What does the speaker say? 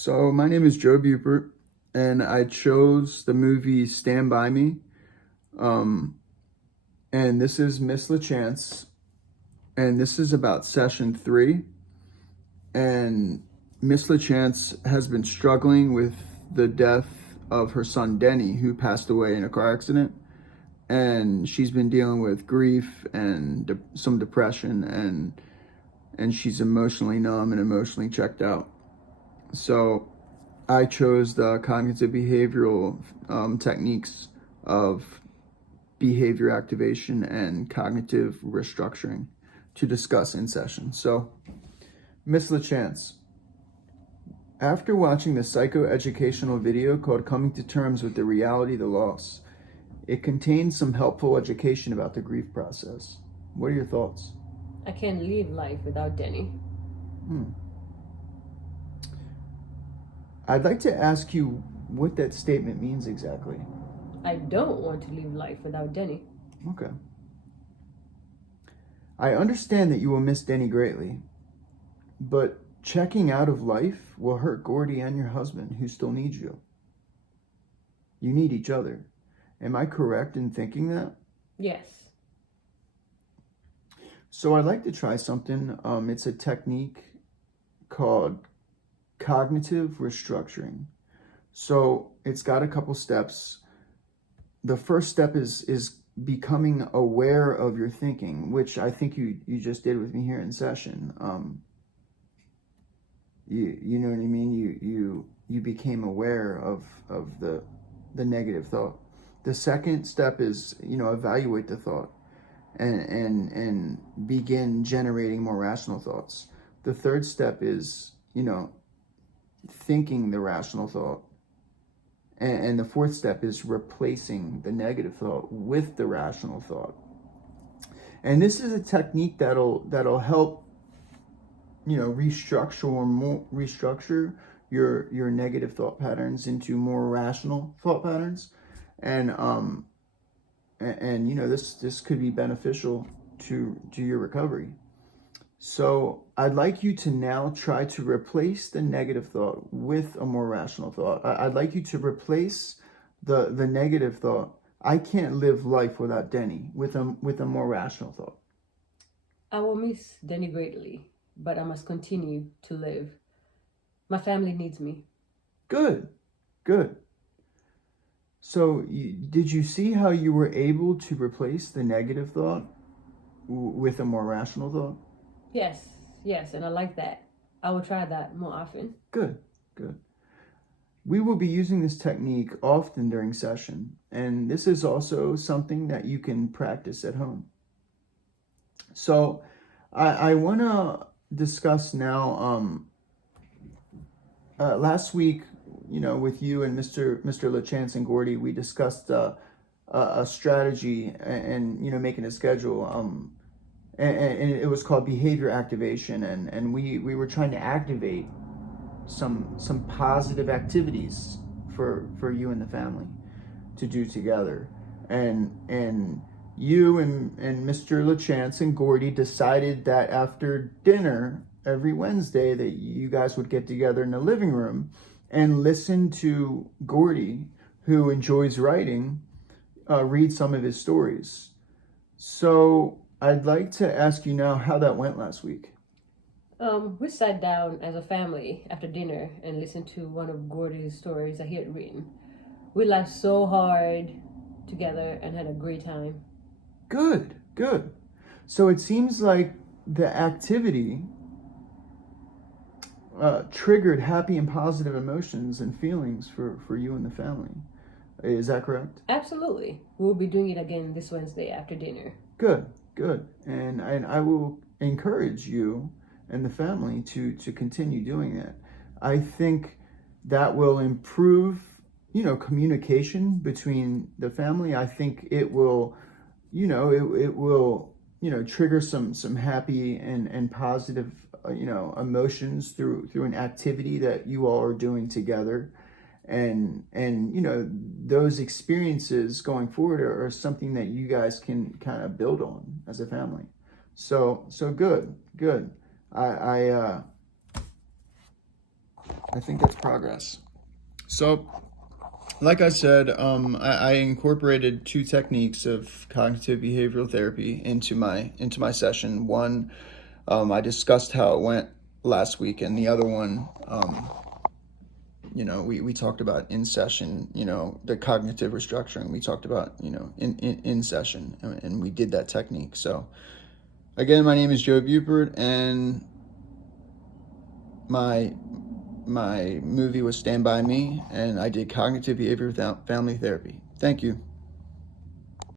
So my name is Joe Bupert, and I chose the movie Stand By Me. Um, and this is Miss LaChance, and this is about session 3. And Miss LaChance has been struggling with the death of her son Denny, who passed away in a car accident. And she's been dealing with grief and some depression, and she's emotionally numb and emotionally checked out. So I chose the cognitive behavioral techniques of behavior activation and cognitive restructuring to discuss in session. So, Miss LaChance, after watching the psychoeducational video called Coming to Terms with the Reality of the Loss, it contains some helpful education about the grief process. What are your thoughts? I can't live life without Denny. I'd like to ask you what that statement means exactly. I don't want to live life without Denny. Okay. I understand that you will miss Denny greatly, but checking out of life will hurt Gordy and your husband, who still needs you. You need each other. Am I correct in thinking that? Yes. So I'd like to try something. It's a technique called cognitive restructuring. So it's got a couple steps. The first step is becoming aware of your thinking, which I think you just did with me here in session. You know what I mean? You became aware of the negative thought. The second step is, evaluate the thought and begin generating more rational thoughts. The third step is, thinking the rational thought. And the fourth step is replacing the negative thought with the rational thought. And this is a technique that'll help, restructure your negative thought patterns into more rational thought patterns. And this could be beneficial to your recovery. So I'd like you to now try to replace the negative thought with a more rational thought. I'd like you to replace the negative thought, I can't live life without Denny, with a more rational thought. I will miss Denny greatly, but I must continue to live. My family needs me. Good. So did you see how you were able to replace the negative thought with a more rational thought? Yes, and I like that. I will try that more often. Good. We will be using this technique often during session, and this is also something that you can practice at home. So I want to discuss now, last week, with you and Mr. LaChance and Gordy, we discussed a strategy and making a schedule. And it was called behavior activation, and we were trying to activate some positive activities for you and the family to do together. And you and Mr. LaChance and Gordy decided that after dinner every Wednesday that you guys would get together in the living room and listen to Gordy, who enjoys writing, read some of his stories. So I'd like to ask you now how that went last week. We sat down as a family after dinner and listened to one of Gordy's stories that he had written. We laughed so hard together and had a great time. Good. So it seems like the activity triggered happy and positive emotions and feelings for you and the family. Is that correct? Absolutely. We'll be doing it again this Wednesday after dinner. Good. And I will encourage you and the family to continue doing that. I think that will improve, communication between the family. I think it will, it will, trigger some happy and positive, emotions through an activity that you all are doing together. And those experiences going forward are something that you guys can kind of build on as a family. So good. I think that's progress. So, like I said, I incorporated two techniques of cognitive behavioral therapy into my session. One, I discussed how it went last week, and the other one, we talked about in session, the cognitive restructuring. We talked about, in session, and we did that technique. So, again, my name is Joe Bupert, and my movie was Stand By Me, and I did cognitive behavioral family therapy. Thank you.